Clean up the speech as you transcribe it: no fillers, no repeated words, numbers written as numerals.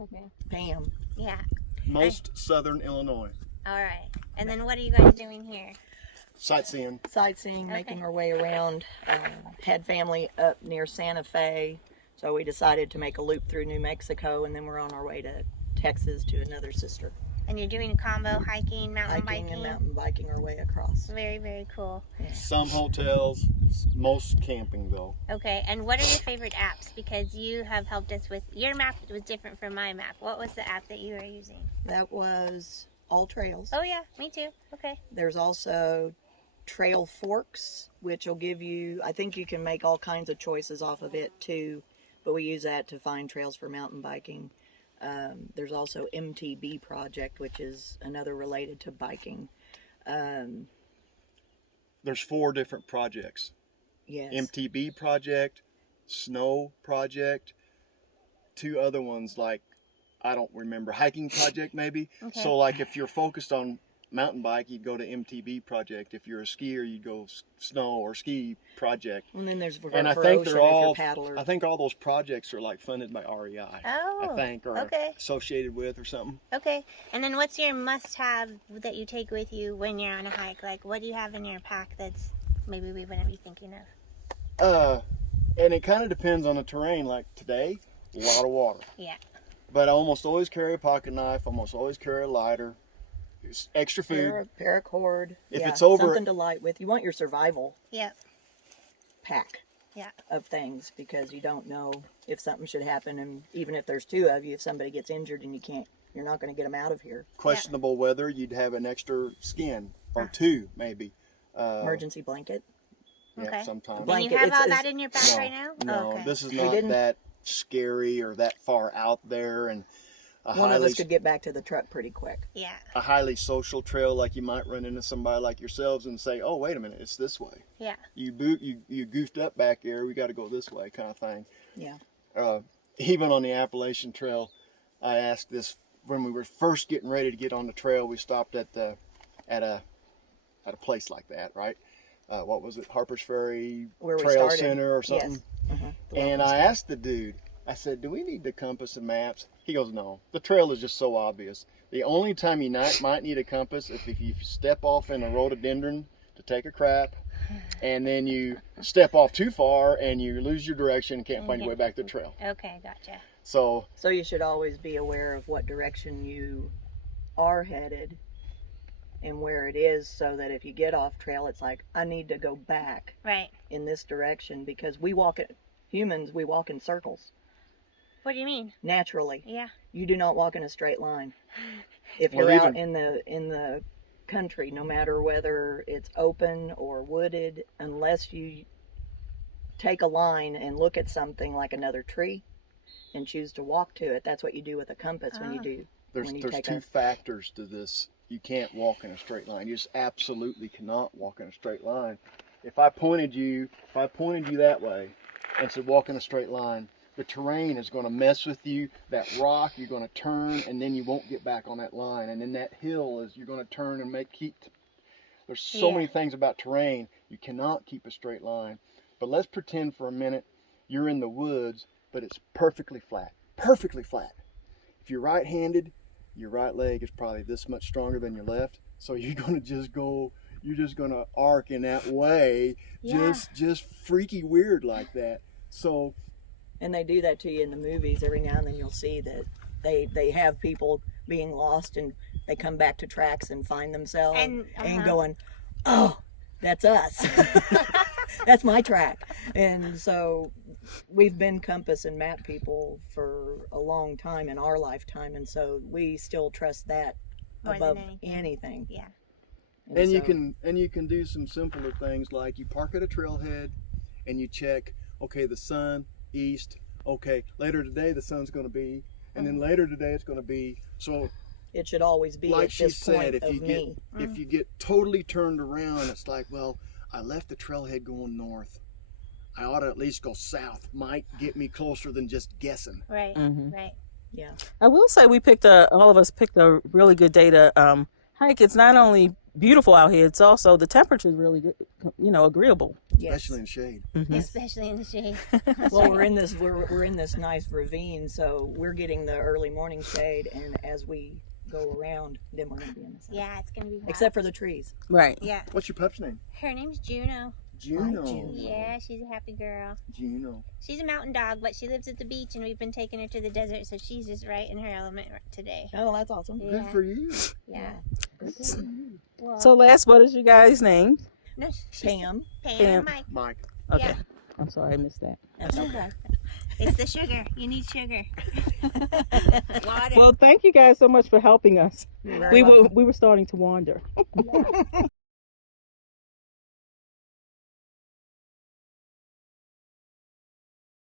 Okay. Pam. Yeah. Most southern Illinois. All right. And then what are you guys doing here? Sightseeing. Sightseeing, Okay. making our way around. Had family up near Santa Fe, so we decided to make a loop through New Mexico, and then we're on our way to Texas to another sister. And you're doing combo hiking, mountain biking? And mountain biking our way across. Very, very cool. Yeah. Some hotels, most camping though. Okay, and what are your favorite apps? Because you have helped us with, your map was different from my map. What was the app that you were using? That was All Trails. Oh yeah, me too. Okay. There's also Trail Forks, which will give you, I think you can make all kinds of choices off of it too, but we use that to find trails for mountain biking. There's also MTB Project, which is another related to biking. There's 4 different projects. Yes. MTB Project, Snow Project, 2 other ones like, I don't remember, Hiking Project maybe. Okay. So like if you're focused on mountain bike, you'd go to MTB Project. If you're a skier, you'd go Snow or Ski Project. And then there's for And I for think ocean they're all, if you're paddler. I think all those projects are like funded by REI. Oh, I think, or okay. associated with or something. Okay. And then what's your must-have that you take with you when you're on a hike? Like, what do you have in your pack that's maybe we wouldn't be thinking of? And it kind of depends on the terrain. Like today, a lot of water. Yeah. But I almost always carry a pocket knife. Almost always carry a lighter. It's extra food. Paracord. If yeah, it's over, something to light with. You want your survival Yep. pack. Yeah. Of things, because you don't know if something should happen, and even if there's 2 of you, if somebody gets injured and you're not going to get them out of here. questionable weather, you'd have an extra skin or 2 maybe. Emergency blanket. Yeah, Okay. sometimes. And Blanket, you have it's- all it's- that in your bag right now? No, Oh, okay. this is We not didn't- that scary or that far out there, and One of us could get back to the truck pretty quick. Yeah. a highly social trail. Like you might run into somebody like yourselves and say, "Oh, wait a minute, it's this way." Yeah. You goofed up back here. We got to go this way, kind of thing. Yeah. Even on the Appalachian Trail, I asked this when we were first getting ready to get on the trail. We stopped at a place like that, right? What was it, Harper's Ferry Where we Trail started. Center or something? Yes. Uh-huh. And I asked the dude, I said, "Do we need the compass and maps?" He goes, "No, the trail is just so obvious. The only time you might need a compass if you step off in a rhododendron to take a crap, and then you step off too far and you lose your direction and can't find your way back to the trail." Okay, gotcha. So you should always be aware of what direction you are headed and where it is, so that if you get off trail, it's like, I need to go back Right. in this direction, because humans, we walk in circles What do you mean? naturally. Yeah. You do not walk in a straight line. If Well, you're out even- in the country, no matter whether it's open or wooded, unless you take a line and look at something like another tree and choose to walk to it, that's what you do with a compass when you do. there's 2 factors to this. You can't walk in a straight line. You just absolutely cannot walk in a straight line. If I pointed you that way and said walk in a straight line, the terrain is going to mess with you. That rock, you're going to turn, and then you won't get back on that line. And then that hill is, you're going to turn and there's so many things about terrain. You cannot keep a straight line. But let's pretend for a minute you're in the woods, but it's perfectly flat. Perfectly flat. If you're right-handed, your right leg is probably this much stronger than your left. So you're going to arc in that way, Yeah. just freaky weird like that. So And they do that to you in the movies. Every now and then you'll see that they have people being lost, and they come back to tracks and find themselves and going, "Oh, that's us. That's my track." And so we've been compass and map people for a long time in our lifetime, and so we still trust that More than above anything. anything. Yeah. And you so- can do some simpler things, like you park at a trailhead and you check, okay, the sun, east, okay, later today the sun's going to be, and then later today it's going to be. So it should always be like at she this said, point of me. if you get totally turned around, it's like, well, I left the trailhead going north. I ought to at least go south. Might get me closer than just guessing. Right. Mhm. Right. Yeah. I will say all of us picked a really good day to hike. It's not only beautiful out here. It's also the temperature is really good, agreeable. Especially in shade. Especially in the shade. Well, we're in this nice ravine, so we're getting the early morning shade, and as we go around, then we're gonna be in the sun. Yeah, it's gonna be hot. Except for the trees. Right. Yeah. What's your pup's name? Her name's Juno. Juno. Yeah, she's a happy girl. Juno. She's a mountain dog, but she lives at the beach, and we've been taking her to the desert, so she's just right in her element today. Oh, that's awesome. Yeah. Good for you. Yeah. Well, So, last, what is your guys' name? no, Pam. Pam Pam. Mike. Mike. Okay. Yeah. I'm sorry I missed that. That's okay. It's the sugar. You need sugar. Water. Well, thank you guys so much for helping us. You're very welcome. We were starting to wander.